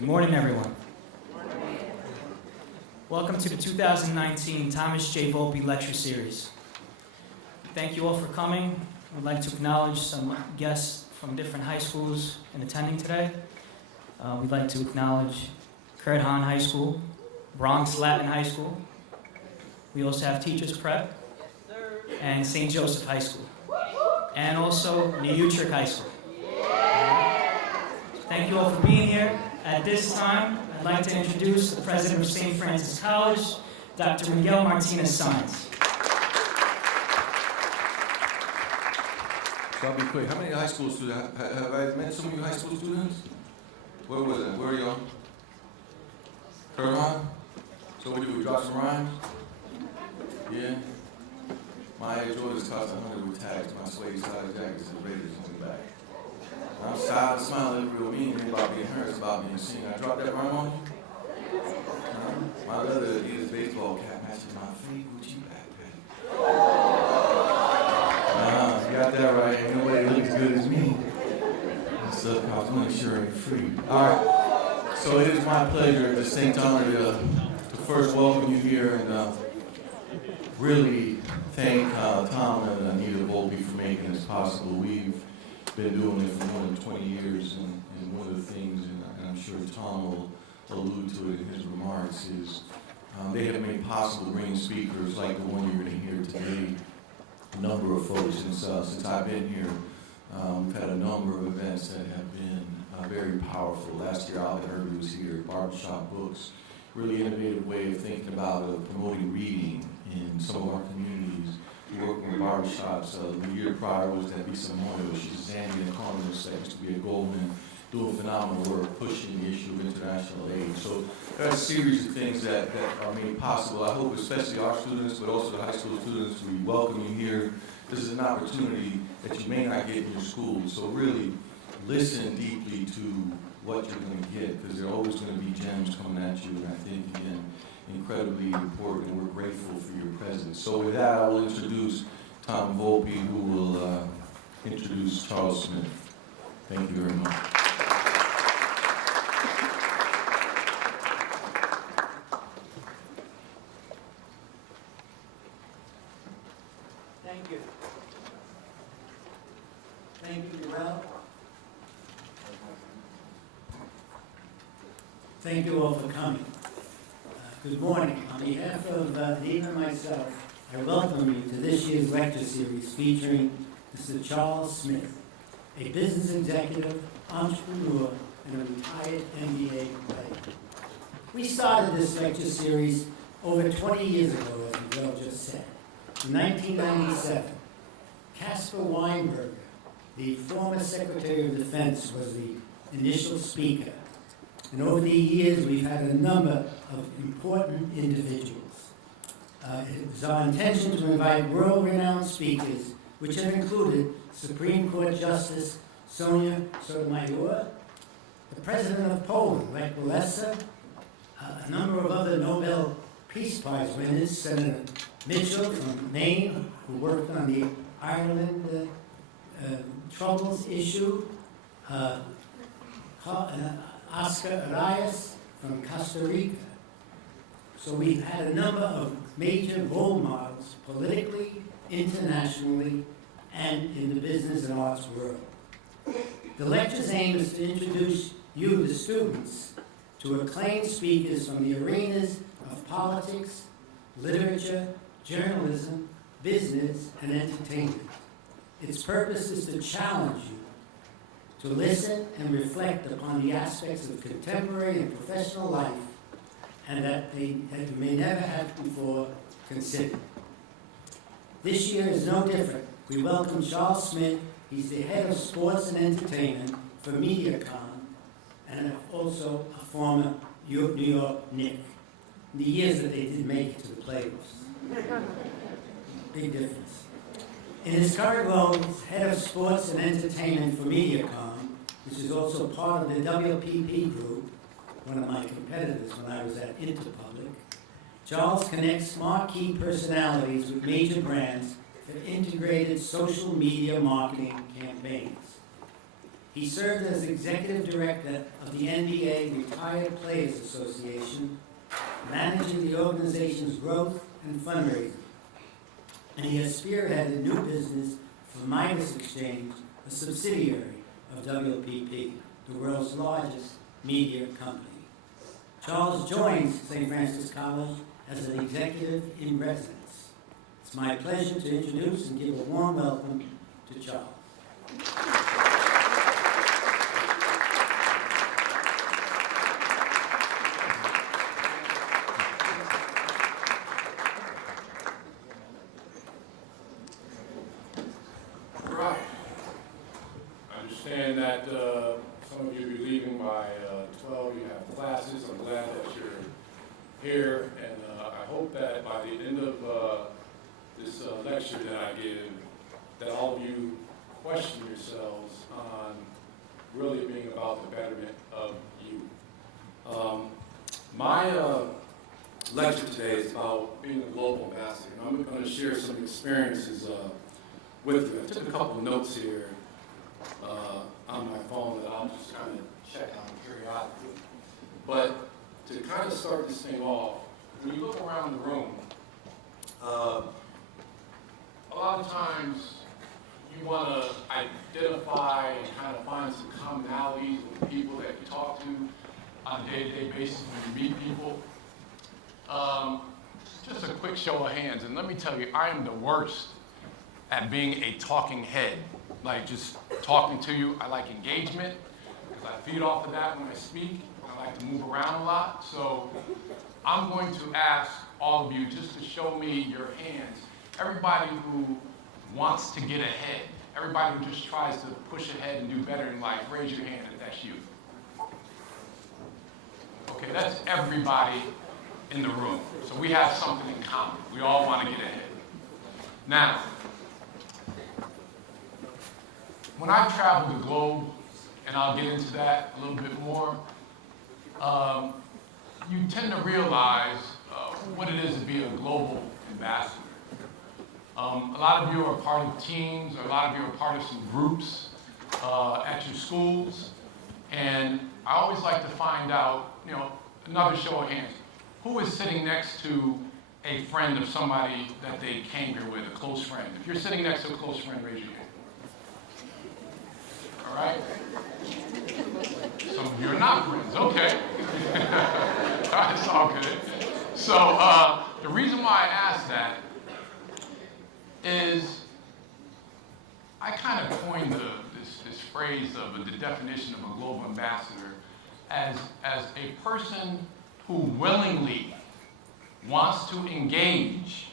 Good morning, everyone. Welcome to the 2019 Thomas J. Volpe Lecture Series. Thank you all for coming. I'd like to acknowledge some guests from different high schools in attending today. We'd like to acknowledge Kurt Hahn High School, Bronx Latin High School. We also have Teachers Prep and St. Joseph High School, and also New Utrecht High School. Thank you all for being here. At this time, I'd like to introduce the president of St. Francis College, Dr. Miguel Martinez-Saenz. So I'll be quick. How many high school students, have I met some of you high school students? Where was it? Where are y'all? Kurt Hahn? So what do we drop some rhymes? Yeah? My Jordan's cost 100 with tags. My suede side jackets and Raiders on the back. I'm smiling real mean. It ain't about being hurt, it's about being seen. I dropped that rhyme on you? My leather Adidas baseball cap matching my fake Gucci backpack. You got that right. Ain't nobody looks as good as me. That stuff costs money, sure ain't free. Alright, so it is my pleasure, distinct honor to first welcome you here and really thank Tom and Anita Volpe for making this possible. We've been doing it for more than 20 years, and one of the things, and I'm sure Tom will allude to it in his remarks, is they have made possible bringing speakers like the one you're going to hear today. A number of folks since I've been here. We've had a number of events that have been very powerful. Last year, Albert Herbie was here, Barbershop Books, really innovative way of thinking about promoting reading in some of our communities. We work with barbershops. The year prior was that Lisa Moyo. She's a Zambian economist that used to be a Goldman, doing phenomenal work, pushing the issue of international aid. So there's a series of things that are made possible. I hope especially our students, but also the high school students, we welcome you here. This is an opportunity that you may not get in your school. So really listen deeply to what you're going to get, because there are always going to be gems coming at you. And I think, again, incredibly important, and we're grateful for your presence. So with that, I will introduce Tom Volpe, who will introduce Charles Smith. Thank you very much. Thank you. Thank you, Noel. Thank you all for coming. Good morning. On behalf of Nina and myself, I welcome you to this year's lecture series featuring Mr. Charles Smith, a business executive, entrepreneur, and a retired MBA player. We started this lecture series over 20 years ago, as Miguel just said. In 1997, Caspar Weinberger, the former Secretary of Defense, was the initial speaker. And over the years, we've had a number of important individuals. It was our intention to invite world-renowned speakers, which have included Supreme Court Justice Sonia Sotomayor, the President of Poland, Lech Walesa, a number of other Nobel Peace Prize winners, Senator Mitchell from Maine, who worked on the Ireland Troubles issue, Oscar Arias from Costa Rica. So we've had a number of major role models politically, internationally, and in the business and arts world. The lecture's aim is to introduce you, the students, to acclaimed speakers from the arenas of politics, literature, journalism, business, and entertainment. Its purpose is to challenge you to listen and reflect upon the aspects of contemporary and professional life and that you may never have before considered. This year is no different. We welcome Charles Smith. He's the head of sports and entertainment for MediaCom and also a former New York Knick. The years that they didn't make it to the playoffs. Big difference. In his current role as head of sports and entertainment for MediaCom, which is also part of the WPP group, one of my competitors when I was at Interpublic, Charles connects marquee personalities with major brands for integrated social media marketing campaigns. He served as executive director of the NBA Retired Players Association, managing the organization's growth and fundraising. And he has spearheaded new business for Midas Exchange, a subsidiary of WPP, the world's largest media company. Charles joins St. Francis College as an executive in residence. It's my pleasure to introduce and give a warm welcome to Charles. Right. I understand that some of you will be leaving by 12. You have classes. I'm glad that you're here, and I hope that by the end of this lecture that I give, that all of you question yourselves on really being about the betterment of you. My lecture today is about being a global ambassador, and I'm going to share some experiences with you. I took a couple of notes here on my phone that I'll just kind of check on periodically. But to kind of start this thing off, when you look around the room, a lot of times you want to identify and kind of find some commonalities with the people that you talk to on a day-to-day basis when you meet people. Just a quick show of hands, and let me tell you, I am the worst at being a talking head, like just talking to you. I like engagement, because I feed off of that when I speak. I like to move around a lot. So I'm going to ask all of you just to show me your hands. Everybody who wants to get ahead, everybody who just tries to push ahead and do better in life, raise your hand if that's you. Okay, that's everybody in the room. So we have something in common. We all want to get ahead. Now, when I travel the globe, and I'll get into that a little bit more, you tend to realize what it is to be a global ambassador. A lot of you are part of teams, or a lot of you are part of some groups at your schools, and I always like to find out, another show of hands, who is sitting next to a friend of somebody that they came here with, a close friend? If you're sitting next to a close friend, raise your hand. All right? Some of you are not friends. Okay. That's all good. So the reason why I asked that is I kind of coined this phrase of the definition of a global ambassador as a person who willingly wants to engage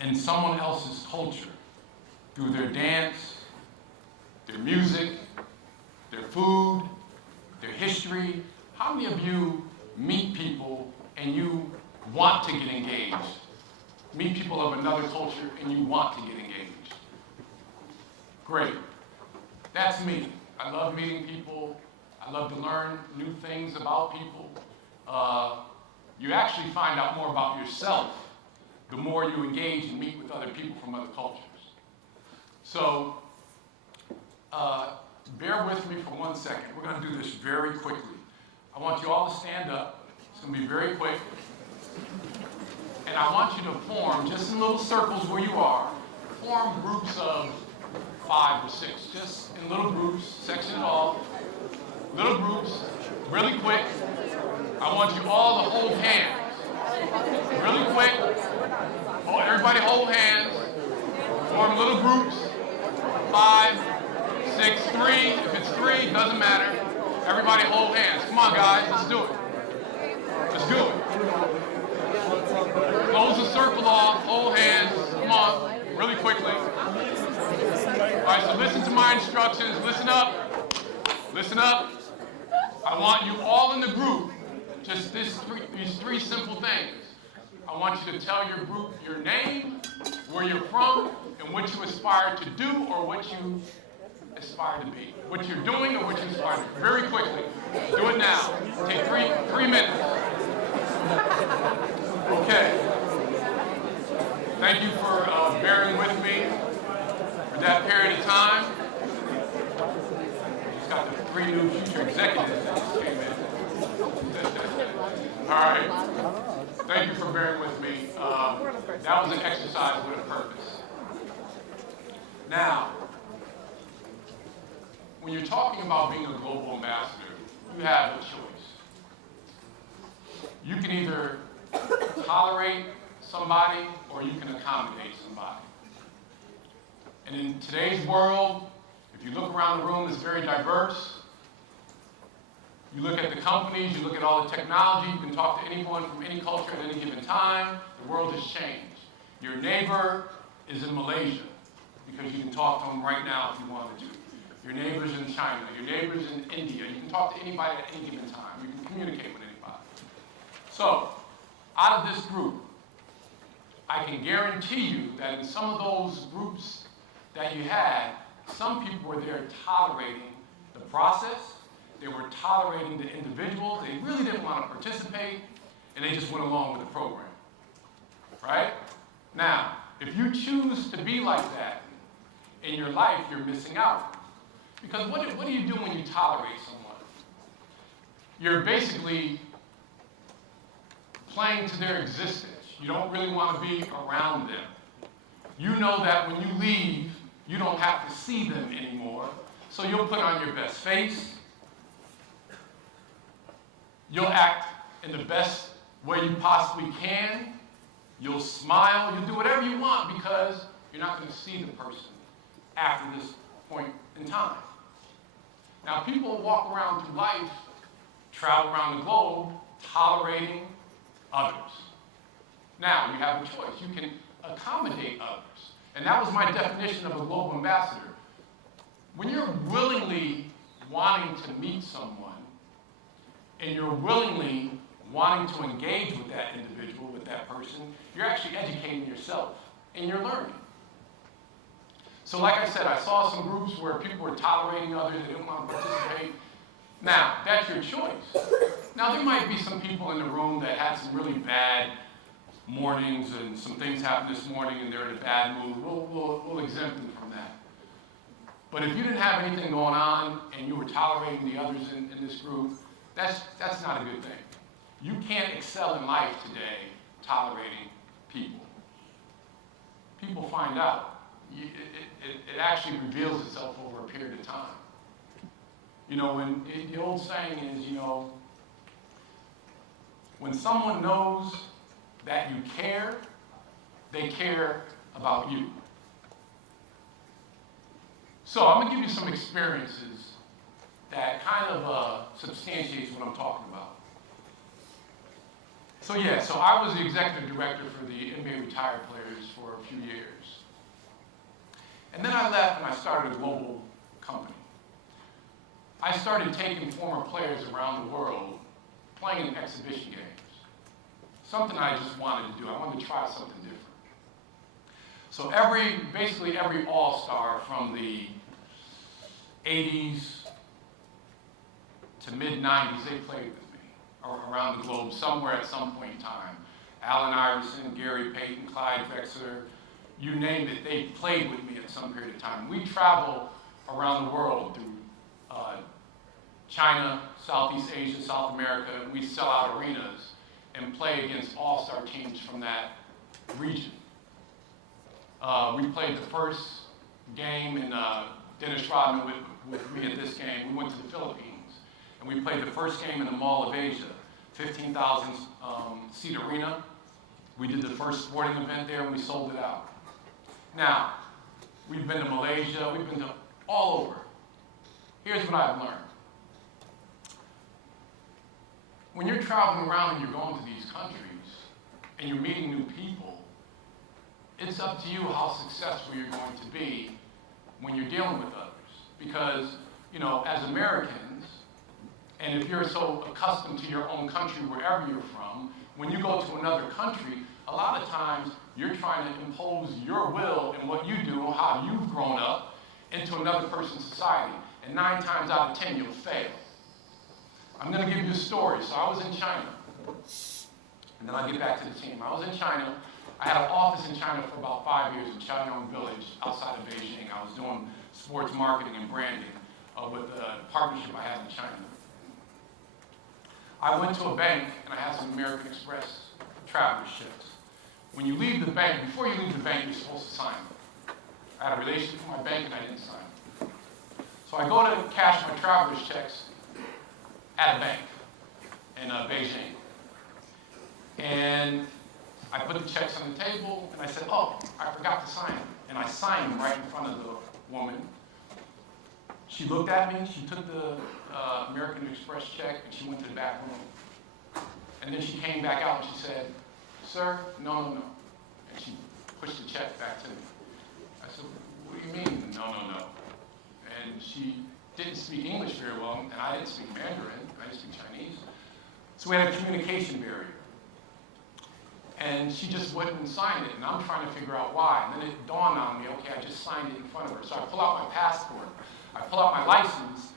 in someone else's culture through their dance, their music, their food, their history. How many of you meet people and you want to get engaged? Meet people of another culture and you want to get engaged? Great. That's me. I love meeting people. I love to learn new things about people. You actually find out more about yourself the more you engage and meet with other people from other cultures. So, bear with me for 1 second. We're going to do this very quickly. I want you all to stand up. It's going to be very quick. And I want you to form, just in little circles where you are, form groups of 5 or 6, just in little groups, section it off. Little groups, really quick. I want you all to hold hands. Really quick. Everybody hold hands. Form little groups. 5, 6, 3. If it's 3, doesn't matter. Everybody hold hands. Come on, guys. Let's do it. Let's do it. Close the circle off. Hold hands. Come on. Really quickly. All right, so listen to my instructions. Listen up. Listen up. I want you all in the group, just these 3 simple things. I want you to tell your group your name, where you're from, and what you aspire to do or what you aspire to be. What you're doing or what you aspire to do. Very quickly. Do it now. Take 3 minutes. Okay. Thank you for bearing with me for that period of time. got the 3 new future executives that just came in. All right. Thank you for bearing with me. That was an exercise with a purpose. Now, when you're talking about being a global ambassador, you have a choice. You can either tolerate somebody or you can accommodate somebody. And in today's world, if you look around the room, it's very diverse. You look at the companies, you look at all the technology, you can talk to anyone from any culture at any given time. The world has changed. Your neighbor is in Malaysia because you can talk to them right now if you wanted to. Your neighbor's in China, your neighbor's in India. You can talk to anybody at any given time. You can communicate with anybody. So, out of this group, I can guarantee you that in some of those groups that you had, some people were there tolerating the process. They were tolerating the individuals. They really didn't want to participate, and they just went along with the program. Right? Now, if you choose to be like that in your life, you're missing out. Because what do you do when you tolerate someone? You're basically playing to their existence. You don't really want to be around them. You know that when you leave, you don't have to see them anymore. So you'll put on your best face. You'll act in the best way you possibly can. You'll smile. You'll do whatever you want because you're not going to see the person after this point in time. Now, people walk around through life, travel around the globe, tolerating others. Now, you have a choice. You can accommodate others. And that was my definition of a global ambassador. When you're willingly wanting to meet someone, and you're willingly wanting to engage with that individual, with that person, you're actually educating yourself, and you're learning. So like I said, I saw some groups where people were tolerating others, they didn't want to participate. Now, that's your choice. Now, there might be some people in the room that had some really bad mornings and some things happened this morning and they're in a bad mood. We'll exempt them from that. But if you didn't have anything going on and you were tolerating the others in this group, that's not a good thing. You can't excel in life today tolerating people. People find out. It actually reveals itself over a period of time. You know, when the old saying is, you know, when someone knows that you care, they care about you. So I'm going to give you some experiences that kind of substantiates what I'm talking about. So I was the executive director for the NBA retired players for a few years. And then I left and I started a global company. I started taking former players around the world playing in exhibition games. Something I just wanted to do. I wanted to try something different. So basically every all-star from the 80s to mid-90s, they played with me around the globe somewhere at some point in time. Allen Iverson, Gary Payton, Clyde Drexler, you name it, they played with me at some period of time. We travel around the world through China, Southeast Asia, South America, and we sell out arenas and play against all-star teams from that region. We played the first game, and Dennis Rodman with me at this game. We went to the Philippines, and we played the first game in the Mall of Asia, 15,000 seat arena. We did the first sporting event there, and we sold it out. Now, we've been to Malaysia, we've been to all over. Here's what I've learned. When you're traveling around and you're going to these countries and you're meeting new people, it's up to you how successful you're going to be when you're dealing with others. Because, you know, as Americans, and if you're so accustomed to your own country wherever you're from, when you go to another country, a lot of times you're trying to impose your will and what you do, how you've grown up, into another person's society. And 9 times out of 10, you'll fail. I'm going to give you a story. So I was in China, and then I'll get back to the team. I was in China. I had an office in China for about 5 years in Chaoyang Village outside of Beijing. I was doing sports marketing and branding. with the partnership I had in China. I went to a bank and I had some American Express traveler's checks. When you leave the bank, before you leave the bank, you're supposed to sign them. I had a relationship with my bank and I didn't sign them. So I go to cash my traveler's checks at a bank in Beijing. And I put the checks on the table and I said, oh, I forgot to sign them. And I signed them right in front of the woman. She looked at me, she took the American Express check and she went to the back room. And then she came back out and she said, sir, no. And she pushed the check back to me. I said, what do you mean, no? And she didn't speak English very well, and I didn't speak Mandarin, I didn't speak Chinese. So we had a communication barrier. And she just wouldn't sign it, and I'm trying to figure out why. And then it dawned on me, okay, I just signed it in front of her. So I pull out my passport, I pull out my license,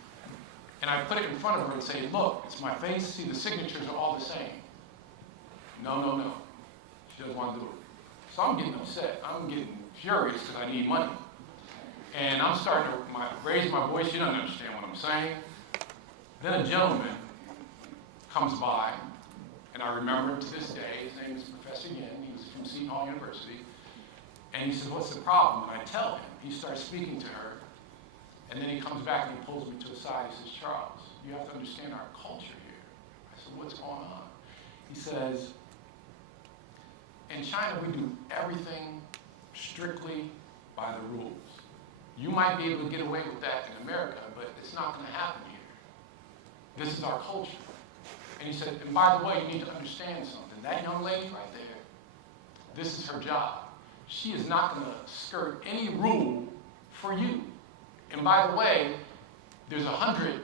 and I put it in front of her and say, look, it's my face, see the signatures are all the same. No. She doesn't want to do it. So I'm getting upset. I'm getting furious because I need money. And I'm starting to raise my voice. She doesn't understand what I'm saying. Then a gentleman comes by, and I remember him to this day. His name is Professor Yin. He was from Seton Hall University. And he says, what's the problem? And I tell him. He starts speaking to her. And then he comes back and he pulls me to the side. He says, Charles, you have to understand our culture here. I said, what's going on? He says, in China, we do everything strictly by the rules. You might be able to get away with that in America, but it's not going to happen here. This is our culture. And he said, and by the way, you need to understand something. That young lady right there, this is her job. She is not going to skirt any rule for you. And by the way, there's 100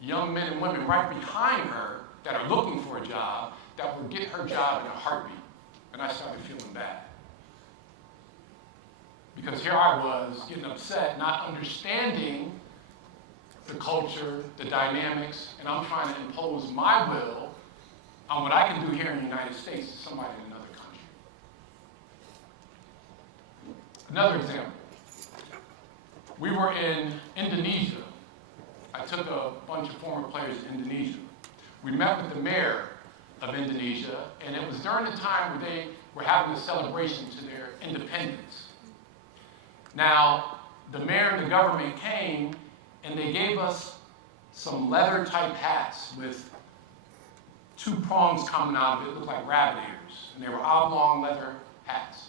young men and women right behind her that are looking for a job that will get her job in a heartbeat. And I started feeling bad. Because here I was getting upset, not understanding the culture, the dynamics, and I'm trying to impose my will on what I can do here in the United States to somebody in another country. Another example. We were in Indonesia. I took a bunch of former players to Indonesia. We met with the mayor of Indonesia, and it was during the time where they were having a celebration to their independence. Now, the mayor and the government came, and they gave us some leather-type hats with two prongs coming out of it. It looked like rabbit ears, and they were oblong leather hats.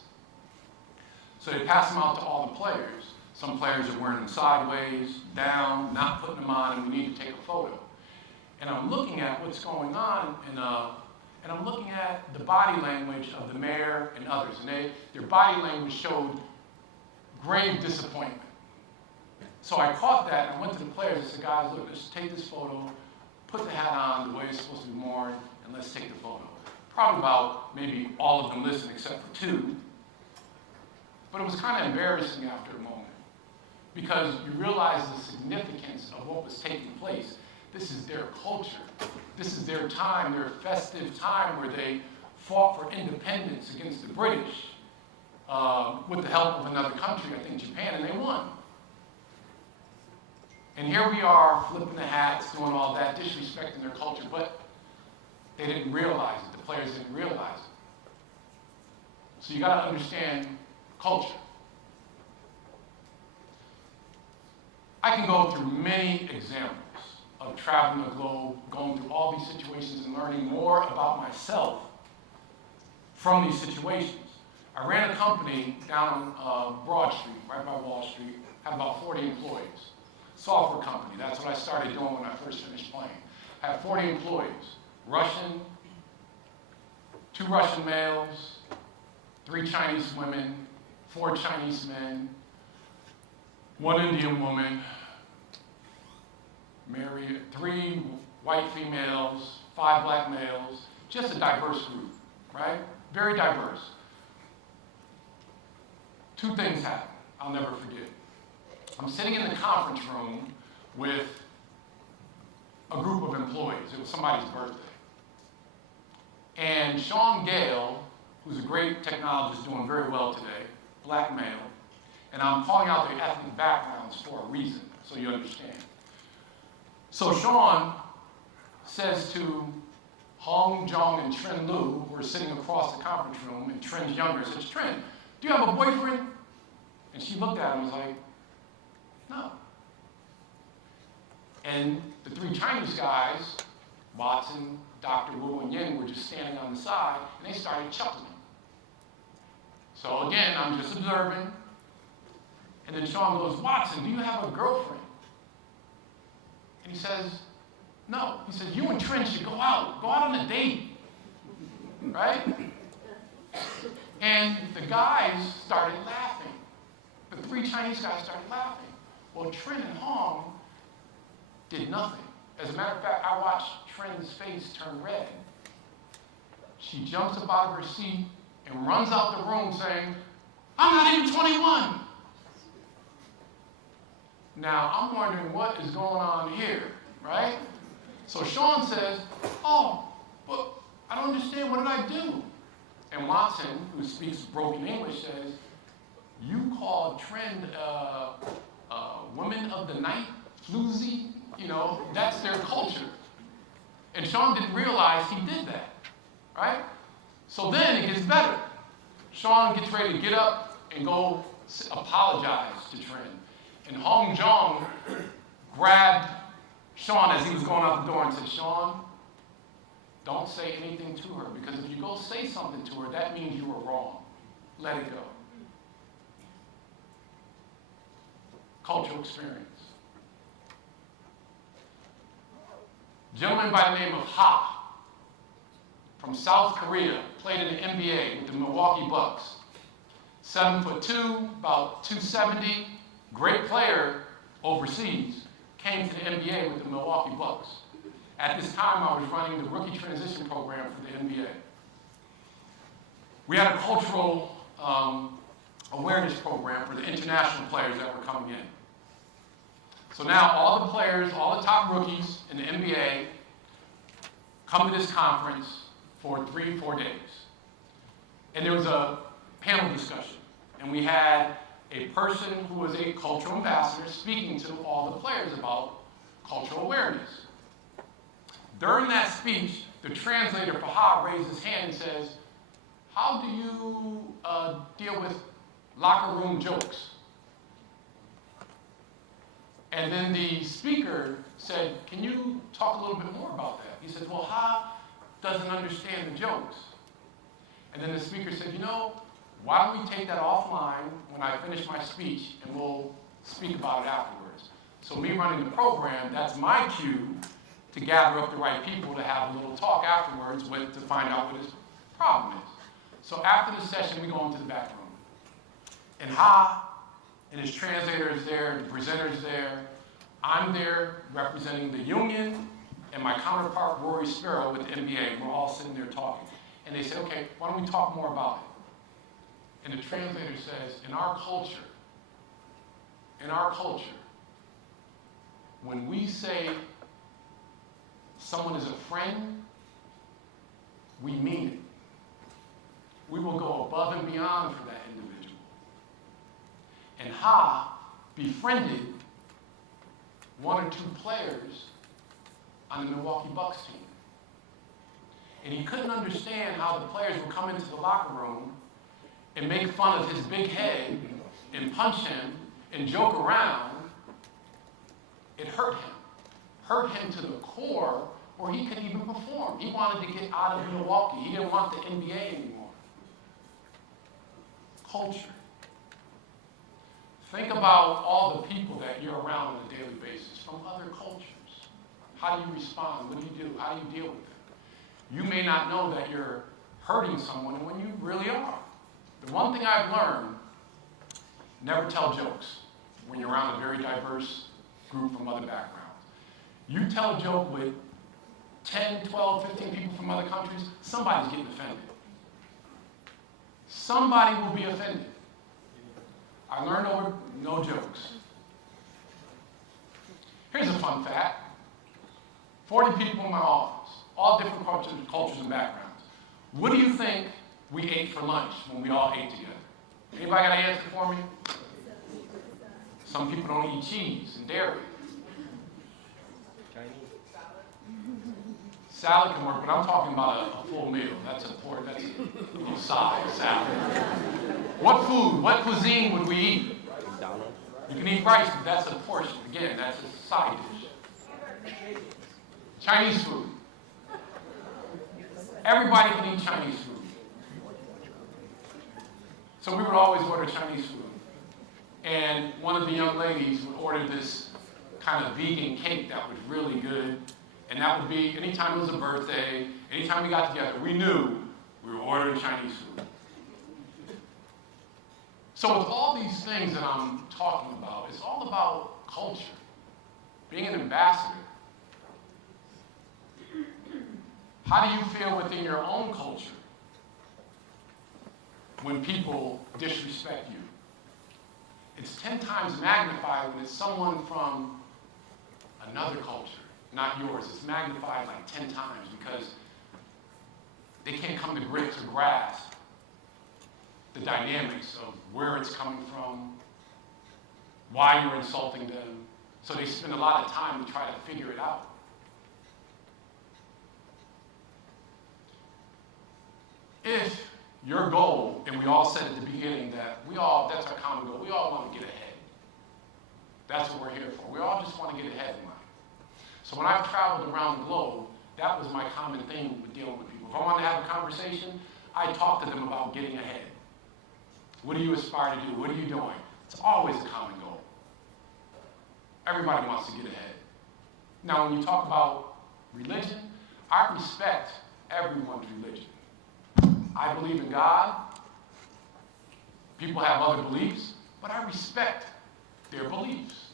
So they passed them out to all the players. Some players are wearing them sideways, down, not putting them on, and we need to take a photo. And I'm looking at what's going on, and I'm looking at the body language of the mayor and others, and their body language showed grave disappointment. So I caught that, and I went to the players and said, guys, look, let's take this photo, put the hat on the way it's supposed to be worn, and let's take the photo. Probably about maybe all of them listened except for two. But it was kind of embarrassing after a moment, because you realize the significance of what was taking place. This is their culture. This is their time, their festive time where they fought for independence against the British with the help of another country, I think Japan, and they won. And here we are flipping the hats, doing all that, disrespecting their culture, but they didn't realize it. The players didn't realize it. So you got to understand culture. I can go through many examples of traveling the globe, going through all these situations and learning more about myself from these situations. I ran a company down on Broad Street, right by Wall Street, had about 40 employees. Software company, that's what I started doing when I first finished playing. I had 40 employees, Russian, 2 Russian males, 3 Chinese women, 4 Chinese men, 1 Indian woman, married 3 white females, 5 black males, just a diverse group, right? Very diverse. 2 things happened, I'll never forget. I'm sitting in the conference room with a group of employees. It was somebody's birthday. And Sean Gale, who's a great technologist doing very well today, black male, and I'm calling out their ethnic backgrounds for a reason, so you understand. So Sean says to Hong Jong and Trin Lu, who are sitting across the conference room, and Trin's younger, says, Trin, do you have a boyfriend? And she looked at him and was like, no. And the three Chinese guys, Watson, Dr. Wu, and Yin, were just standing on the side, and they started chuckling. So again, I'm just observing. And then Sean goes, Watson, do you have a girlfriend? And he says, no. He says, you and Trin should go out on a date. Right? And the guys started laughing. The three Chinese guys started laughing. Well, Trin and Hong did nothing. As a matter of fact, I watched Trin's face turn red. She jumps up out of her seat and runs out the room saying, I'm not even 21. Now, I'm wondering what is going on here, right? So Sean says, oh, but I don't understand, what did I do? And Watson, who speaks broken English, says, you called Trin women of the night, floozy, that's their culture. And Sean didn't realize he did that, right? So then it gets better. Sean gets ready to get up and go apologize to Trin. And Hong Jong grabbed Sean as he was going out the door and said, Sean, don't say anything to her, because if you go say something to her, that means you were wrong. Let it go. Cultural experience. Gentleman by the name of Ha, from South Korea, played in the NBA with the Milwaukee Bucks. 7'2", about 270, great player overseas, came to the NBA with the Milwaukee Bucks. At this time, I was running the rookie transition program for the NBA. We had a cultural awareness program for the international players that were coming in. So now all the players, all the top rookies in the NBA come to this conference for 3-4 days. And there was a panel discussion. And we had a person who was a cultural ambassador speaking to all the players about cultural awareness. During that speech, the translator, Fahad, raised his hand and says, how do you deal with locker room jokes? And then the speaker said, can you talk a little bit more about that? He said, well, Ha doesn't understand the jokes. And then the speaker said, why don't we take that offline when I finish my speech and we'll speak about it afterwards. So me running the program, that's my cue to gather up the right people to have a little talk afterwards to find out what his problem is. So after the session, we go into the back room. And Ha and his translator is there, the presenter is there. I'm there representing the union and my counterpart, Rory Sparrow, with the NBA. We're all sitting there talking. And they said, okay, why don't we talk more about it? And the translator says, in our culture, when we say someone is a friend, we mean it. We will go above and beyond for that individual. And Ha befriended one or two players on the Milwaukee Bucks team. And he couldn't understand how the players would come into the locker room and make fun of his big head and punch him and joke around. It hurt him to the core where he couldn't even perform. He wanted to get out of Milwaukee. He didn't want the NBA anymore. Culture. Think about all the people that you're around on a daily basis from other cultures. How do you respond? What do you do? How do you deal with it? You may not know that you're hurting someone when you really are. The one thing I've learned, never tell jokes when you're around a very diverse group from other backgrounds. You tell a joke with 10, 12, 15 people from other countries, somebody's getting offended. Somebody will be offended. I learned over no jokes. Here's a fun fact. 40 people in my office, all different cultures and backgrounds. What do you think we ate for lunch when we all ate together? Anybody got an answer for me? Some people don't eat cheese and dairy. Salad can work, but I'm talking about a full meal. That's a side salad. What food, what cuisine would we eat? You can eat rice, but that's a portion. Again, that's a side dish. Chinese food. Everybody can eat Chinese food. So we would always order Chinese food. And one of the young ladies would order this kind of vegan cake that was really good. And that would be, anytime it was a birthday, anytime we got together, we knew we were ordering Chinese food. So with all these things that I'm talking about, it's all about culture, being an ambassador. How do you feel within your own culture when people disrespect you? It's 10 times magnified when it's someone from another culture, not yours. It's magnified like 10 times because they can't come to grips or grasp the dynamics of where it's coming from, why you're insulting them. So they spend a lot of time to try to figure it out. If your goal, and we all said at the beginning that that's our common goal, we all want to get ahead. That's what we're here for. We all just want to get ahead in life. So when I've traveled around the globe, that was my common thing with dealing with people. If I wanted to have a conversation, I talk to them about getting ahead. What do you aspire to do? What are you doing? It's always a common goal. Everybody wants to get ahead. Now, when you talk about religion, I respect everyone's religion. I believe in God. People have other beliefs, but I respect their beliefs.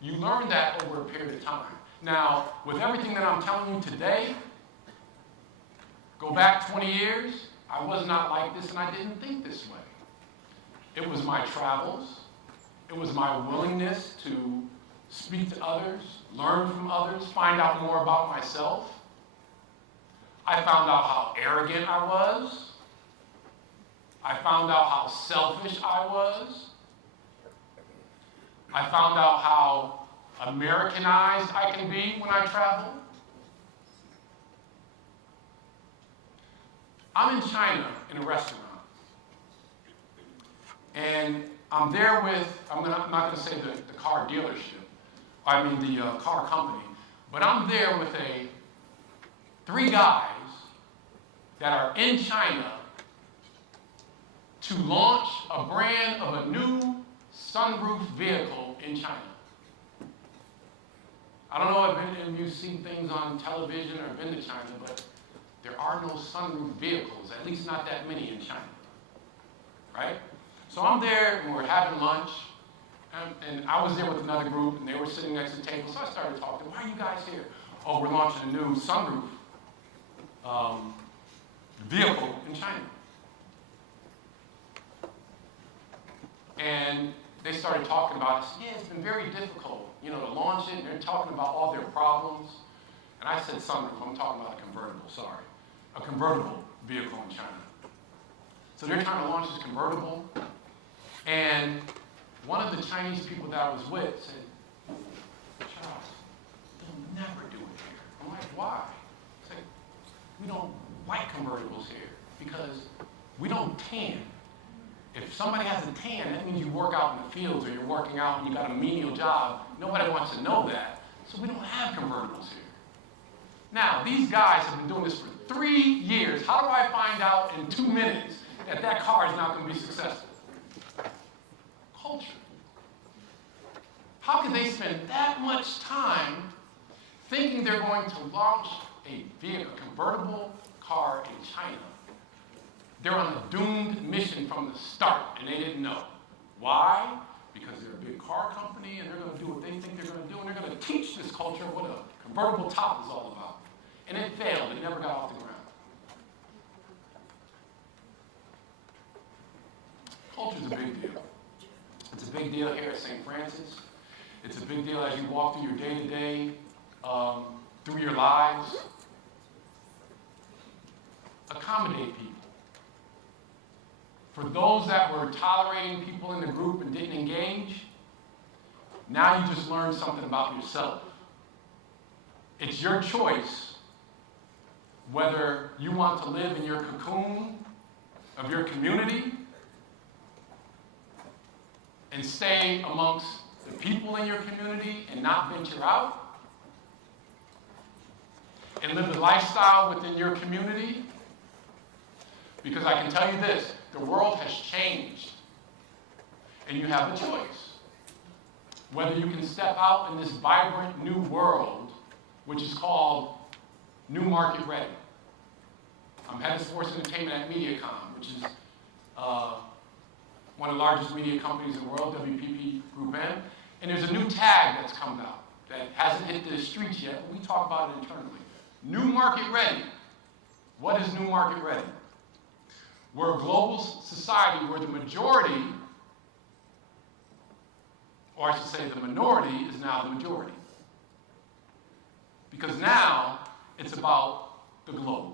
You learn that over a period of time. Now, with everything that I'm telling you today, go back 20 years, I was not like this and I didn't think this way. It was my travels. It was my willingness to speak to others, learn from others, find out more about myself. I found out how arrogant I was. I found out how selfish I was. I found out how Americanized I can be when I travel. I'm in China in a restaurant. And I'm there with, I'm not going to say the car dealership, the car company, but I'm there with three guys that are in China to launch a brand of a new sunroof vehicle in China. I don't know if any of you seen things on television or been to China, but there are no sunroof vehicles, at least not that many in China, right? So I'm there and we're having lunch, and I was there with another group and they were sitting next to the table, so I started talking, why are you guys here? Oh, we're launching a new sunroof vehicle in China. And they started talking about it. Yeah, it's been very difficult, to launch it. And they're talking about all their problems. And I said sunroof. I'm talking about a convertible, sorry. A convertible vehicle in China. So they're trying to launch this convertible. And one of the Chinese people that I was with said, Charles, they'll never do it here. I'm like, why? He said, we don't like convertibles here because we don't tan. If somebody has a tan, that means you work out in the fields or you're working out and you got a menial job. Nobody wants to know that. So we don't have convertibles here. Now, these guys have been doing this for 3 years. How do I find out in 2 minutes that car is not going to be successful? Culture. How can they spend that much time thinking they're going to launch a convertible car in China? They're on a doomed mission from the start, and they didn't know. Why? Because they're a big car company, and they're going to do what they think they're going to do, and they're going to teach this culture what a convertible top is all about. And it failed. It never got off the ground. Culture is a big deal. It's a big deal here at St. Francis. It's a big deal as you walk through your day-to-day, through your lives. Accommodate people. For those that were tolerating people in the group and didn't engage, now you just learned something about yourself. It's your choice whether you want to live in your cocoon of your community and stay amongst the people in your community and not venture out, and live a lifestyle within your community. Because I can tell you this, the world has changed, and you have a choice. Whether you can step out in this vibrant new world, which is called New Market Ready. I'm head of sports entertainment at MediaCom, which is one of the largest media companies in the world, WPP Group N. And there's a new tag that's come out that hasn't hit the streets yet, but we talk about it internally. New Market Ready. What is New Market Ready? We're a global society where the majority, or I should say the minority, is now the majority. Because now it's about the globe.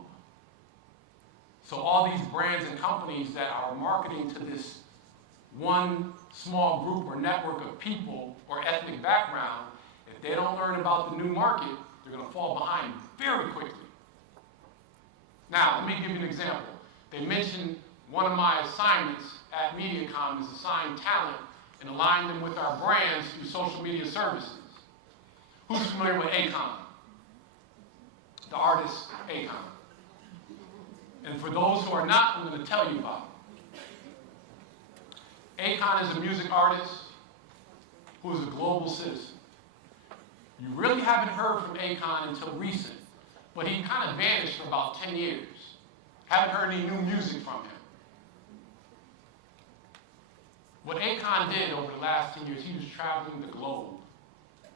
So all these brands and companies that are marketing to this one small group or network of people or ethnic background, if they don't learn about the new market, they're going to fall behind very quickly. Now, let me give you an example. They mentioned one of my assignments at MediaCom is assign talent and align them with our brands through social media services. Who's familiar with Akon? The artist Akon. And for those who are not, I'm going to tell you about him. Akon is a music artist who is a global citizen. You really haven't heard from Akon until recent, but he kind of vanished for about 10 years. Haven't heard any new music from him. What Akon did over the last 10 years, he was traveling the globe.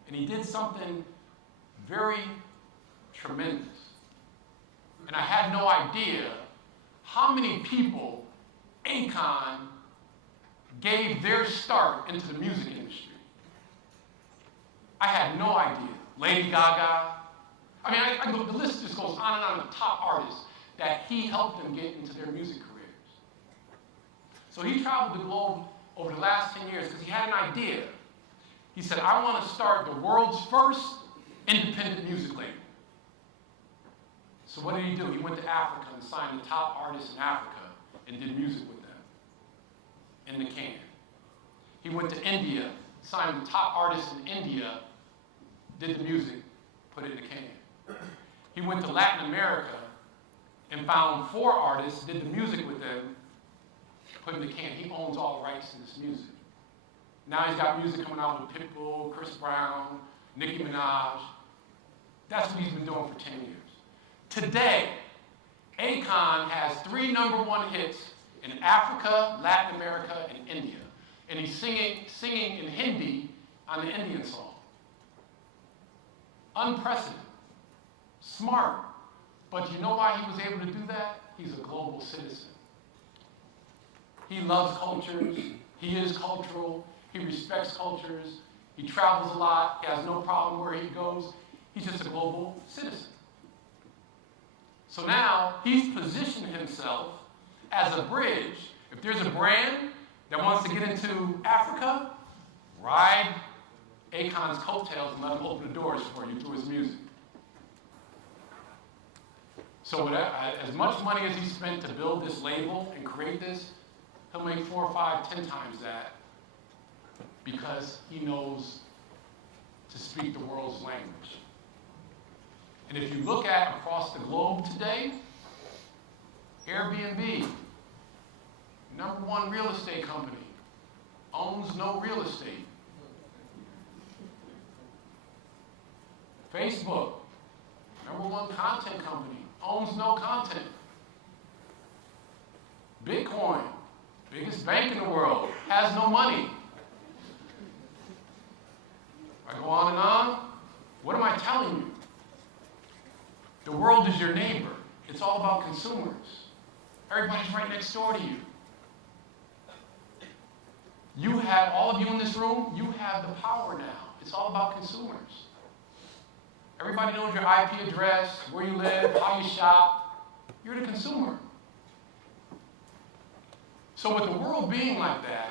And he did something very tremendous. And I had no idea how many people Akon gave their start into the music industry. I had no idea. Lady Gaga. I mean, the list just goes on and on of top artists that he helped them get into their music careers. So he traveled the globe over the last 10 years because he had an idea. He said, I want to start the world's first independent music label. So what did he do? He went to Africa and signed the top artists in Africa and did music with them in the can. He went to India, signed the top artists in India, did the music, put it in the can. He went to Latin America and found 4 artists, did the music with them, put it in the can. He owns all the rights to this music. Now he's got music coming out with Pitbull, Chris Brown, Nicki Minaj. That's what he's been doing for 10 years. Today, Akon has 3 #1 hits in Africa, Latin America, and India. And he's singing in Hindi on the Indian song. Unprecedented. Smart. But you know why he was able to do that? He's a global citizen. He loves cultures. He is cultural. He respects cultures. He travels a lot. He has no problem where he goes. He's just a global citizen. So now he's positioned himself as a bridge. If there's a brand that wants to get into Africa, ride Akon's coattails and let him open the doors for you through his music. So as much money as he spent to build this label and create this, he'll make 4, 5, 10 times that because he knows to speak the world's language. And if you look at across the globe today, Airbnb, #1 real estate company, owns no real estate. Facebook, #1 content company, owns no content. Bitcoin, biggest bank in the world, has no money. I go on and on. What am I telling you? The world is your neighbor. It's all about consumers. Everybody's right next door to you. You have, all of you in this room, you have the power now. It's all about consumers. Everybody knows your IP address, where you live, how you shop. You're the consumer. So with the world being like that,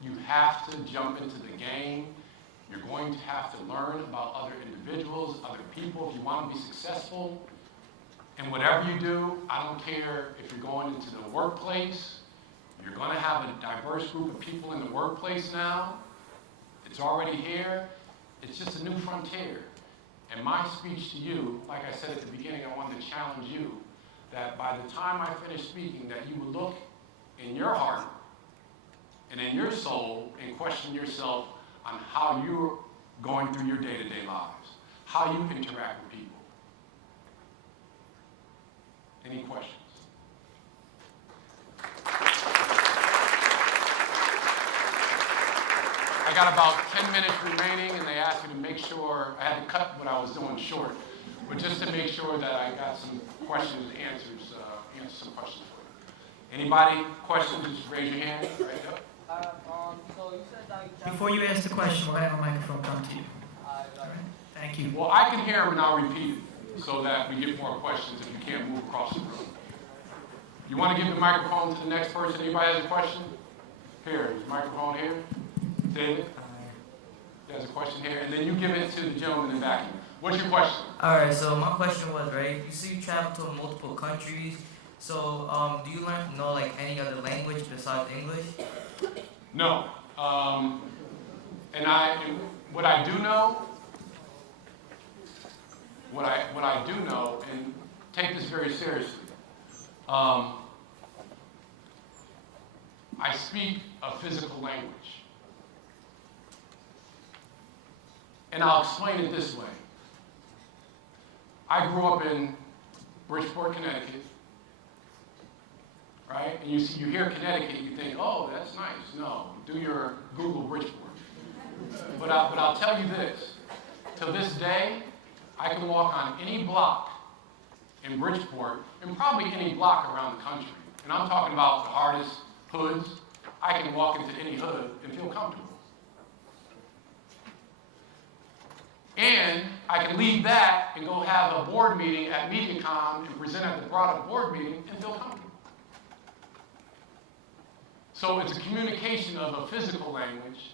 you have to jump into the game. You're going to have to learn about other individuals, other people, if you want to be successful. And whatever you do, I don't care if you're going into the workplace, you're going to have a diverse group of people in the workplace now. It's already here. It's just a new frontier. And my speech to you, like I said at the beginning, I wanted to challenge you that by the time I finish speaking, that you would look in your heart and in your soul and question yourself on how you're going through your day-to-day lives, how you interact with people. Any questions? I got about 10 minutes remaining, and they asked me to make sure, I had to cut what I was doing short, but just to make sure that I got some questions and answers, answer some questions for you. Anybody, questions, just raise your hand. Right up. So you said that Before you ask the question, we'll have a microphone come to you. All right? Thank you. Well, I can hear them and I'll repeat it so that we get more questions if you can't move across the room. You want to give the microphone to the next person? Anybody has a question? Here, is the microphone here. David? There's a question here. And then you give it to the gentleman in the back. What's your question? All right, so my question was, right, you see you travel to multiple countries, so do you know like any other language besides English? No. What I do know, and take this very seriously, I speak a physical language. And I'll explain it this way. I grew up in Bridgeport, Connecticut, right? And you hear Connecticut, you think, oh, that's nice. No, do your Google Bridgeport. But I'll tell you this. To this day, I can walk on any block in Bridgeport, and probably any block around the country. And I'm talking about the hardest hoods. I can walk into any hood and feel comfortable. And I can leave that and go have a board meeting at MediaCom and present at the broader board meeting and feel comfortable. So it's a communication of a physical language,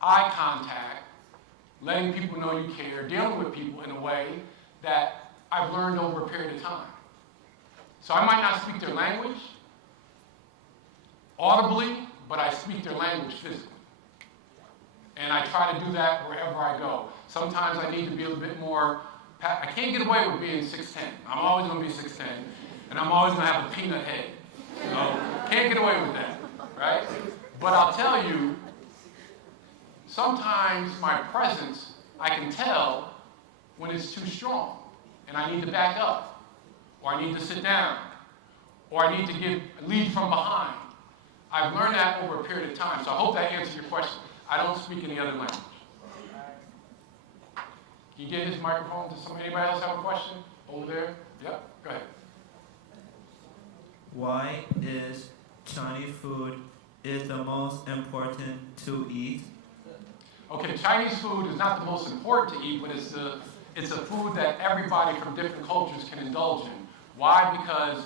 eye contact, letting people know you care, dealing with people in a way that I've learned over a period of time. So I might not speak their language audibly, but I speak their language physically. And I try to do that wherever I go. Sometimes I need to be a little bit more, I can't get away with being 6'10". I'm always going to be 6'10", and I'm always going to have a peanut head. You know, can't get away with that, right? But I'll tell you, sometimes my presence, I can tell when it's too strong, and I need to back up, or I need to sit down, or I need to lead from behind. I've learned that over a period of time, so I hope that answers your question. I don't speak any other language. Can you get his microphone to somebody? Anybody else have a question? Over there? Yep, go ahead. Why is Chinese food is the most important to eat? Okay, Chinese food is not the most important to eat, but it's a food that everybody from different cultures can indulge in. Why? Because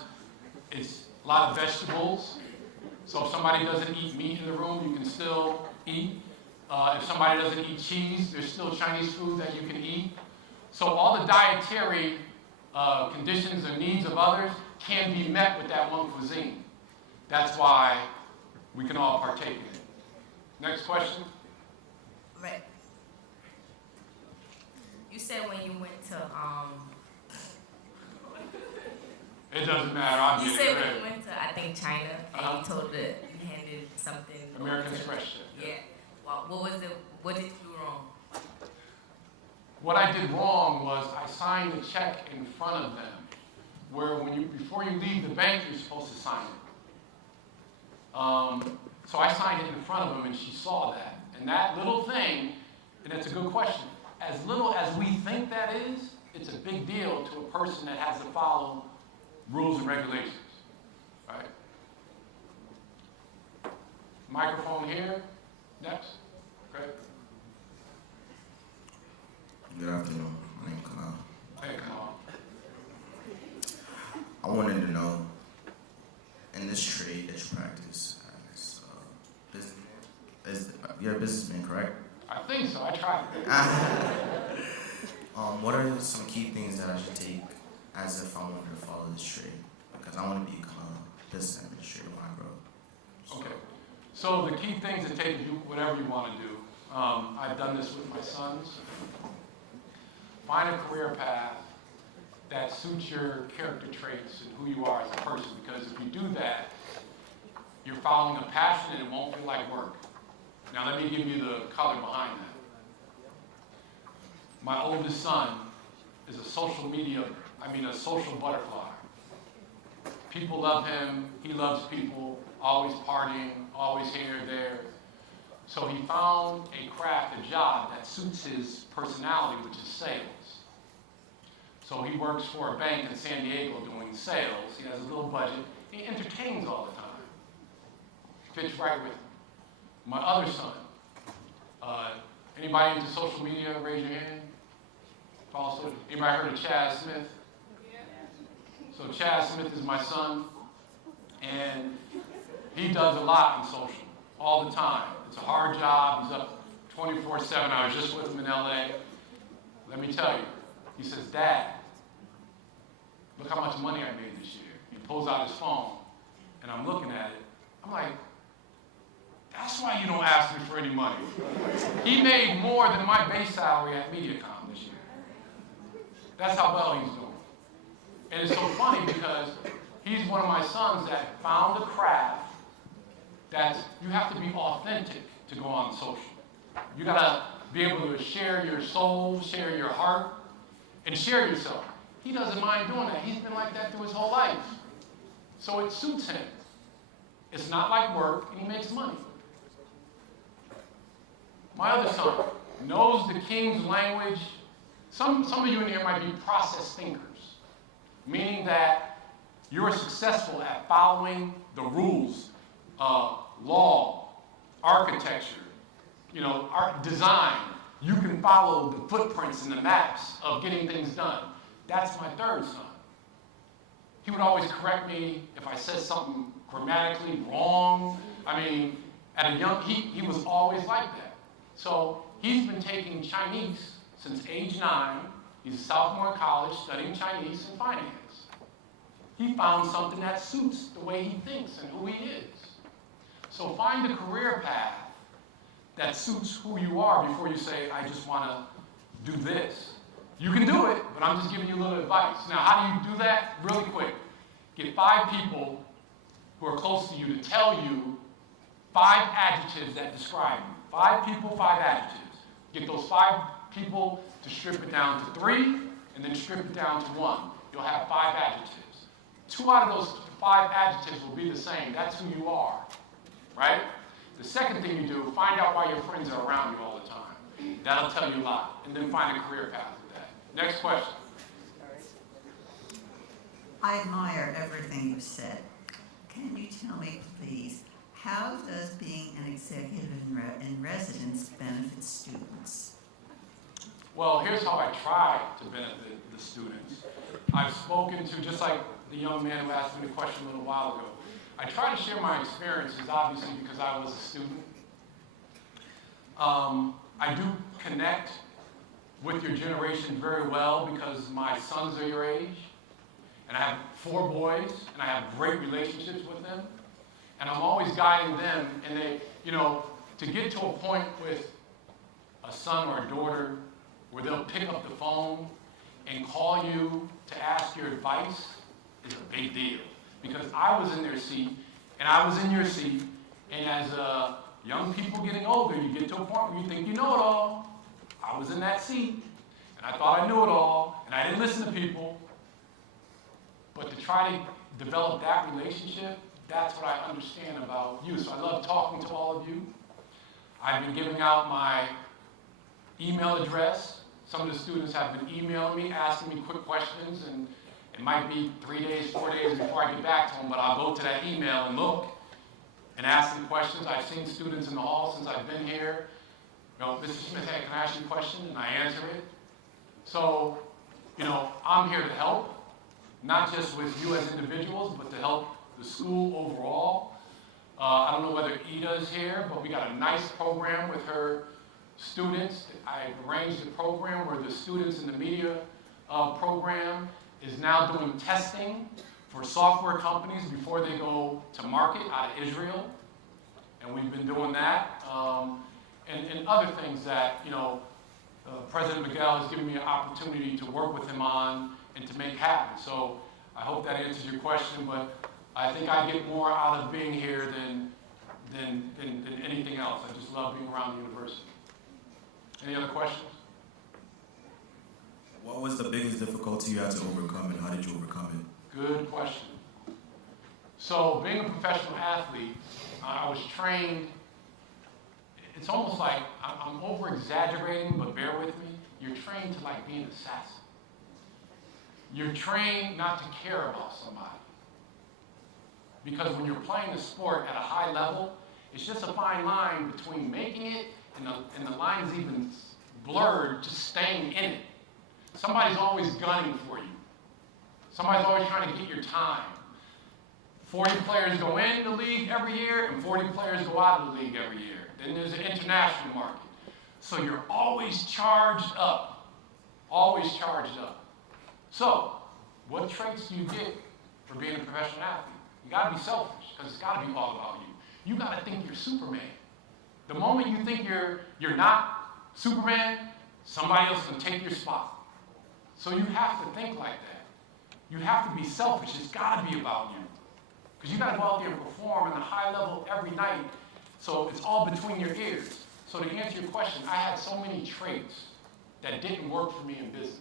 it's a lot of vegetables. So if somebody doesn't eat meat in the room, you can still eat. If somebody doesn't eat cheese, there's still Chinese food that you can eat. So all the dietary conditions and needs of others can be met with that one cuisine. That's why we can all partake in it. Next question. Right. You said when you went to It doesn't matter. I'll you get said it when ready. you went to I think China and you told that you handed something American over to- Express. Yeah. What was it? What did you do wrong? What I did wrong was I signed the check in front of them, where before you leave the bank, you're supposed to sign it. So I signed it in front of them, and she saw that. And that little thing, and it's a good question, as little as we think that is, it's a big deal to a person that has to follow rules and regulations, right? Microphone here. Next. Great. Good afternoon. My name is Kanal. Hey, come on. I wanted to know, in this trade that you practice as businessman, you're a businessman, correct? I think so. I tried. What are some key things that I should take as if I wanted to follow this trade because I want to become a business administrator when I grow up. Okay. So the key things to take, whatever you want to do, I've done this with my sons. Find a career path that suits your character traits and who you are as a person, because if you do that, you're following a passion and it won't feel like work. Now let me give you the color behind that. My oldest son is a social butterfly. People love him, he loves people, always partying, always here, there. So he found a craft, a job that suits his personality, which is sales. So he works for a bank in San Diego doing sales. He has a little budget. He entertains all the time. Fits right with him. My other son, anybody into social media, raise your hand. Follow social. Anybody heard of Chad Smith? So Chad Smith is my son, and he does a lot in social, all the time. It's a hard job. He's up 24/7. I was just with him in LA. Let me tell you, he says, Dad, look how much money I made this year. He pulls out his phone, and I'm looking at it. I'm like, that's why you don't ask me for any money. He made more than my base salary at MediaCom this year. That's how well he's doing. And it's so funny because he's one of my sons that found a craft that you have to be authentic to go on social. You gotta be able to share your soul, share your heart, and share yourself. He doesn't mind doing that. He's been like that through his whole life. So it suits him. It's not like work, and he makes money. My other son knows the King's language. Some of you in here might be process thinkers, meaning that you're successful at following the rules, law, architecture, art design. You can follow the footprints and the maps of getting things done. That's my third son. He would always correct me if I said something grammatically wrong. He was always like that. So he's been taking Chinese since age 9. He's a sophomore in college studying Chinese and finance. He found something that suits the way he thinks and who he is. So find a career path that suits who you are before you say, I just want to do this. You can do it, but I'm just giving you a little advice. Now, how do you do that? Really quick. Get 5 people who are close to you to tell you 5 adjectives that describe you. 5 people, 5 adjectives. Get those 5 people to strip it down to 3, and then strip it down to 1. You'll have 5 adjectives. 2 out of those 5 adjectives will be the same. That's who you are, right? The second thing you do, find out why your friends are around you all the time. That'll tell you a lot. And then find a career path with that. Next question. I admire everything you said. Can you tell me, please, how does being an executive in residence benefit students? Well, here's how I try to benefit the students. I've spoken to, just like the young man who asked me the question a little while ago, I try to share my experiences, obviously, because I was a student. I do connect with your generation very well because my sons are your age, and I have 4 boys, and I have great relationships with them, and I'm always guiding them, and they, to get to a point with a son or a daughter where they'll pick up the phone and call you to ask your advice is a big deal. Because I was in their seat, and I was in your seat, and as young people getting older, you get to a point where you think you know it all. I was in that seat, and I thought I knew it all, and I didn't listen to people. But to try to develop that relationship, that's what I understand about you. So I love talking to all of you. I've been giving out my email address. Some of the students have been emailing me, asking me quick questions, and it might be 3 days, 4 days before I get back to them, but I'll go to that email and look and ask them questions. I've seen students in the hall since I've been here. Mr. Smith, hey, can I ask you a question? And I answer it. So, I'm here to help, not just with you as individuals, but to help the school overall. I don't know whether Ida is here, but we got a nice program with her students. I've arranged a program where the students in the media program is now doing testing for software companies before they go to market out of Israel. And we've been doing that. And other things that, President Miguel has given me an opportunity to work with him on and to make happen. So I hope that answers your question, but I think I get more out of being here than anything else. I just love being around the university. Any other questions? What was the biggest difficulty you had to overcome, and how did you overcome it? Good question. So being a professional athlete, I was trained, it's almost like, I'm over-exaggerating, but bear with me. You're trained to like be an assassin. You're trained not to care about somebody. Because when you're playing a sport at a high level, it's just a fine line between making it and the line's even blurred to staying in it. Somebody's always gunning for you. Somebody's always trying to get your time. 40 players go in the league every year, and 40 players go out of the league every year. Then there's an international market. So you're always charged up. Always charged up. So, what traits do you get for being a professional athlete? You gotta be selfish, because it's gotta be all about you. You gotta think you're Superman. The moment you think you're not Superman, somebody else can take your spot. So you have to think like that. You have to be selfish. It's gotta be about you. Because you gotta go out there and perform at a high level every night. So it's all between your ears. So to answer your question, I had so many traits that didn't work for me in business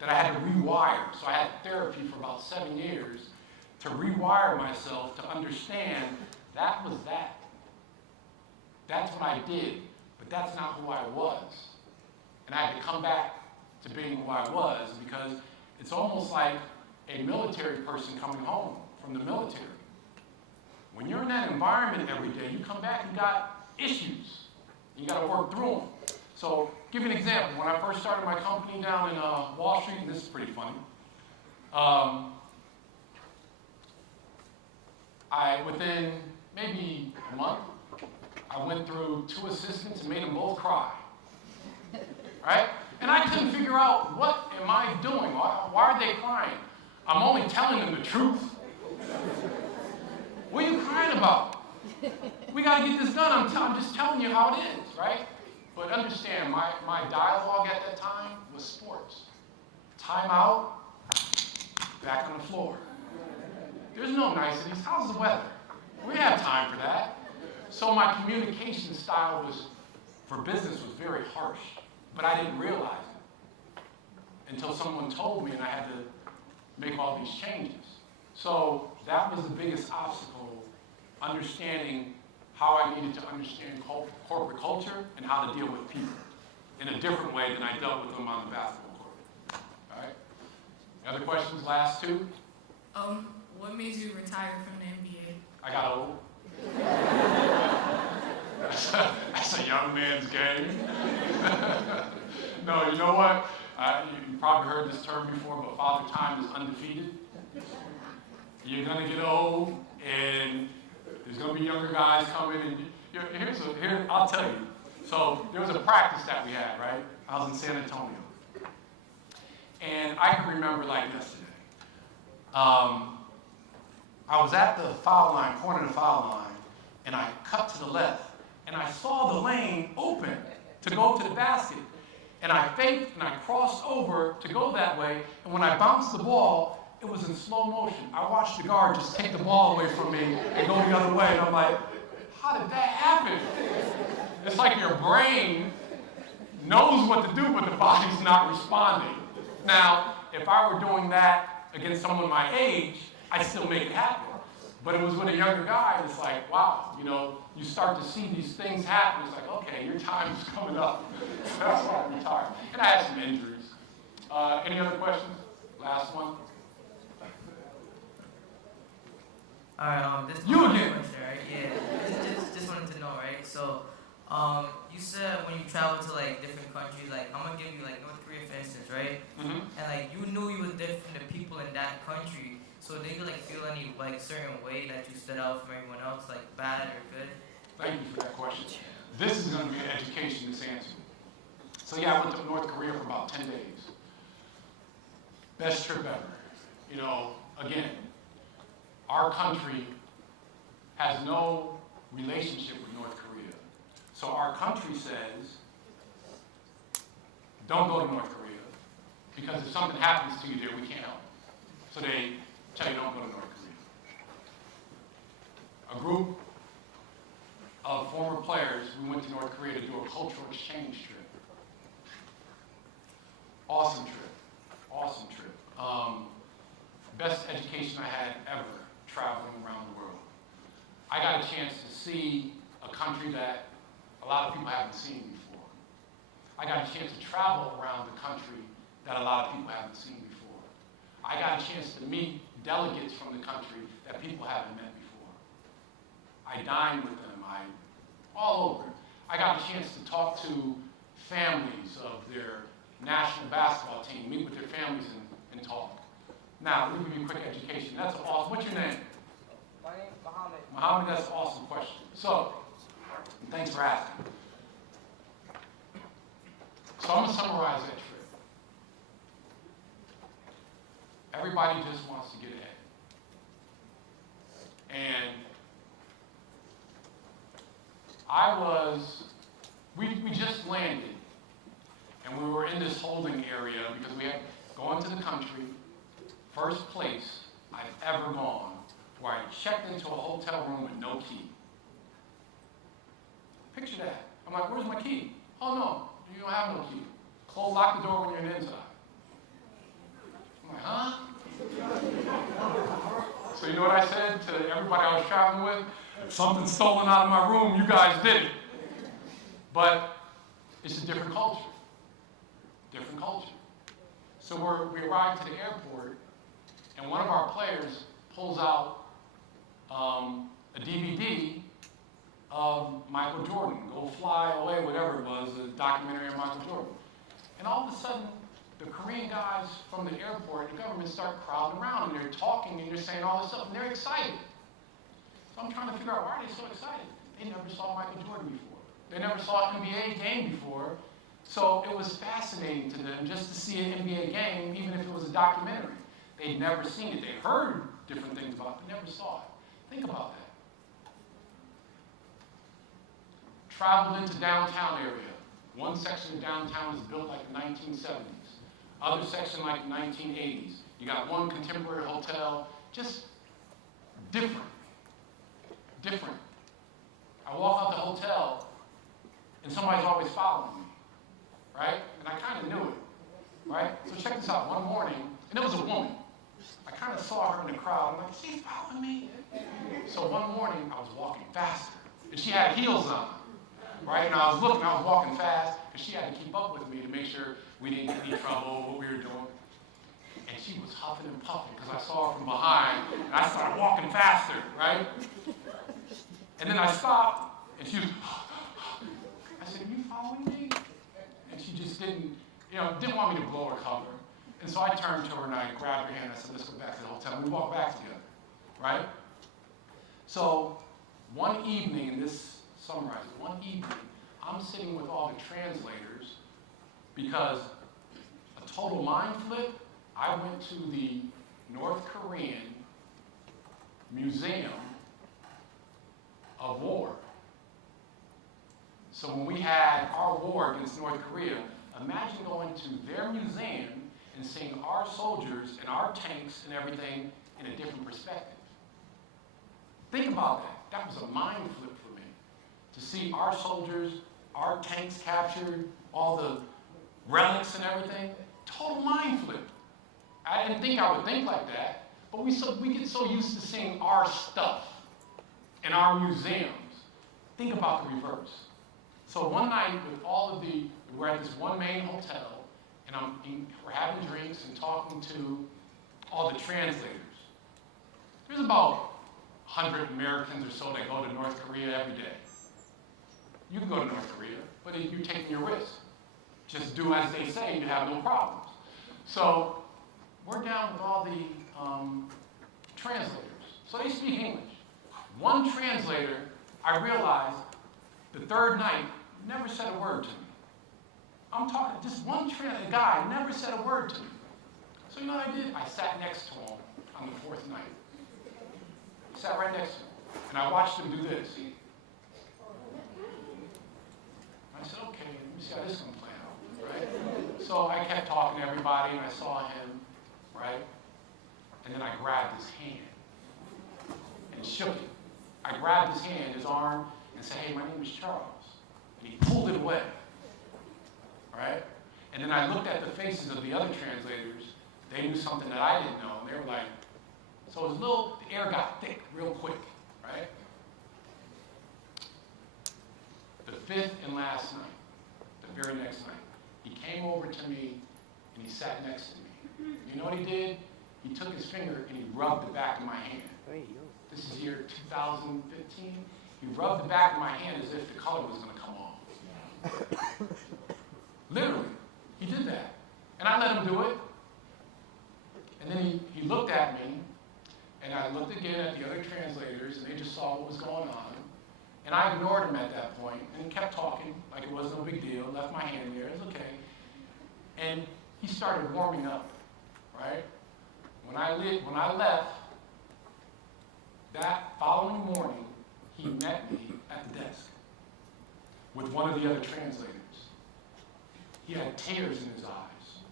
that I had to rewire. So I had therapy for about 7 years to rewire myself to understand that was that. That's what I did, but that's not who I was. And I had to come back to being who I was, because it's almost like a military person coming home from the military. When you're in that environment every day, you come back and got issues. You got to work through them. So, give you an example. When I first started my company down in Wall Street, and this is pretty funny, within maybe a month, I went through 2 assistants and made them both cry. Right? And I couldn't figure out, what am I doing? Why are they crying? I'm only telling them the truth. What are you crying about? We got to get this done. I'm just telling you how it is, right? But understand, my dialogue at that time was sports. Time out, back on the floor. There's no niceties. How's the weather? We have time for that. So my communication style for business was very harsh, but I didn't realize it until someone told me, and I had to make all these changes. So that was the biggest obstacle, understanding how I needed to understand corporate culture and how to deal with people in a different way than I dealt with them on the basketball court. All right? Other questions? Last 2? What made you retire from the NBA? I got old. That's a young man's game. No, you know what? You probably heard this term before, but Father Time is undefeated. You're going to get old, and there's going to be younger guys coming. And I'll tell you. So there was a practice that we had, right? I was in San Antonio. And I can remember like yesterday. I was at the foul line, corner of the foul line, and I cut to the left. And I saw the lane open to go to the basket. And I faked and I crossed over to go that way. And when I bounced the ball, it was in slow motion. I watched the guard just take the ball away from me and go the other way. And I'm like, how did that happen? It's like your brain knows what to do, but the body's not responding. Now, if I were doing that against someone my age, I'd still make it happen. But it was with a younger guy, it's like, wow, you start to see these things happen. It's like, okay, your time is coming up. That's why I retired. And I had some injuries. Any other questions? Last one. All right, this is You my again. question, right? Yeah. Just wanted to know, right? So, you said when you travel to like different countries, like I'm gonna give you like North Korea, for instance, right? Mm-hmm. And like you knew you was different from the people in that country. So did you like feel any like certain way that you stood out from everyone else, like bad or good? Thank you for that question. This is going to be an education, this answer. So yeah, I went to North Korea for about 10 days. Best trip ever. You know, again, our country has no relationship with North Korea. So our country says, don't go to North Korea, because if something happens to you there, we can't help. So they tell you don't go to North Korea. A group of former players, we went to North Korea to do a cultural exchange trip. Awesome trip, awesome trip. Best education I had ever traveling around the world. I got a chance to see a country that a lot of people haven't seen before. I got a chance to travel around the country that a lot of people haven't seen before. I got a chance to meet delegates from the country that people haven't met before. I dined with them, all over. I got a chance to talk to families of their national basketball team, meet with their families and talk. Now, let me give you a quick education. That's awesome. What's your name? My name's Mohammed. Mohammed, that's an awesome question. So, thanks for asking. So I'm going to summarize that trip. Everybody just wants to get ahead. And we just landed, and we were in this holding area because we had gone to the country, first place I've ever gone, where I checked into a hotel room with no key. Picture that. I'm like, where's my key? Oh no, you don't have no key. Lock the door when you're inside. I'm like, huh? So you know what I said to everybody I was traveling with? If something's stolen out of my room, you guys did it. But it's a different culture. Different culture. So we arrived to the airport, and one of our players pulls out a DVD of Michael Jordan, Go Fly Away, whatever it was, a documentary on Michael Jordan. And all of a sudden, the Korean guys from the airport, the government start crowding around, and they're talking, and they're saying all this stuff, and they're excited. So I'm trying to figure out, why are they so excited? They never saw Michael Jordan before. They never saw an NBA game before. So it was fascinating to them just to see an NBA game, even if it was a documentary. They'd never seen it. They heard different things about it, but never saw it. Think about that. Traveled into downtown area. One section of downtown is built like the 1970s. Other section like the 1980s. You got one contemporary hotel, just different. Different. I walk out the hotel, and somebody's always following me, right? And I kind of knew it, right? So check this out. One morning, and it was a woman. I kind of saw her in the crowd. I'm like, she's following me. So one morning, I was walking faster, and she had heels on, right? And I was walking fast, and she had to keep up with me to make sure we didn't get any trouble, what we were doing. And she was huffing and puffing because I saw her from behind, and I started walking faster, right? And then I stopped, and she was, I said, are you following me? And she just didn't want me to blow her cover. And so I turned to her and I grabbed her hand and I said, let's go back to the hotel. And we walked back together, right? So one evening, and this summarizes, one evening, I'm sitting with all the translators because a total mind flip, I went to the North Korean Museum of War. So when we had our war against North Korea, imagine going to their museum and seeing our soldiers and our tanks and everything in a different perspective. Think about that. That was a mind flip for me. To see our soldiers, our tanks captured, all the relics and everything, total mind flip. I didn't think I would think like that, but we get so used to seeing our stuff in our museums. Think about the reverse. So one night with we're at this one main hotel, and we're having drinks and talking to all the translators. There's about 100 Americans or so that go to North Korea every day. You can go to North Korea, but you're taking your risk. Just do as they say, and you have no problems. So we're down with all the translators. So they speak English. One translator, I realized, the third night, never said a word to me. I'm talking, just one guy never said a word to me. So So you know what I did? I sat next to him on the fourth night. I sat right next to him. And I watched him do this. I said, okay, let me see how this is going to play out, right? So I kept talking to everybody, and I saw him, right? And then I grabbed his hand and shook it. I grabbed his hand, his arm, and said, hey, my name is Charles. And he pulled it away, right? And then I looked at the faces of the other translators. They knew something that I didn't know, and they were like, so it was a little, the air got thick real quick, right? The fifth and last night, the very next night, he came over to me and he sat next to me. You know what he did? He took his finger and he rubbed the back of my hand. This is year 2015. He rubbed the back of my hand as if the color was going to come off. Literally, he did that. And I let him do it. And then he looked at me, and I looked again at the other translators, and they just saw what was going on. And I ignored him at that point, and he kept talking like it wasn't no big deal, left my hand there, it was okay. And he started warming up, right? When I left, that following morning, he met me at the desk with one of the other translators. He had tears in his eyes,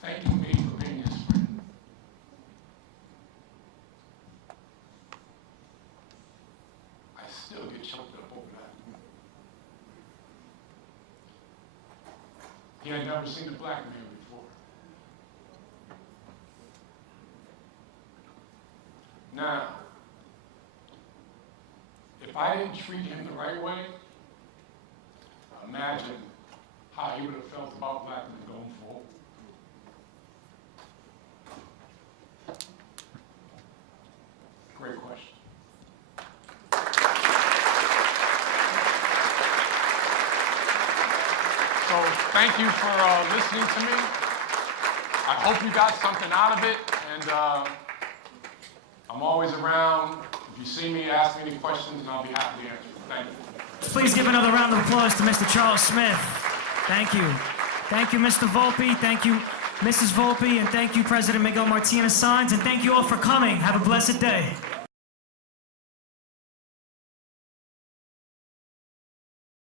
thanking me for being his friend. I still get choked up over that. He had never seen a black man before. Now, if I didn't treat him the right way, imagine how he would have felt about black men going forward. Great question. So thank you for listening to me. I hope you got something out of it, and I'm always around. If you see me, ask me any questions, and I'll be happy to answer. Thank you. Please give another round of applause to Mr. Charles Smith. Thank you. Thank you, Mr. Volpe. Thank you, Mrs. Volpe. And thank you, President Miguel Martinez Saenz. And thank you all for coming. Have a blessed day.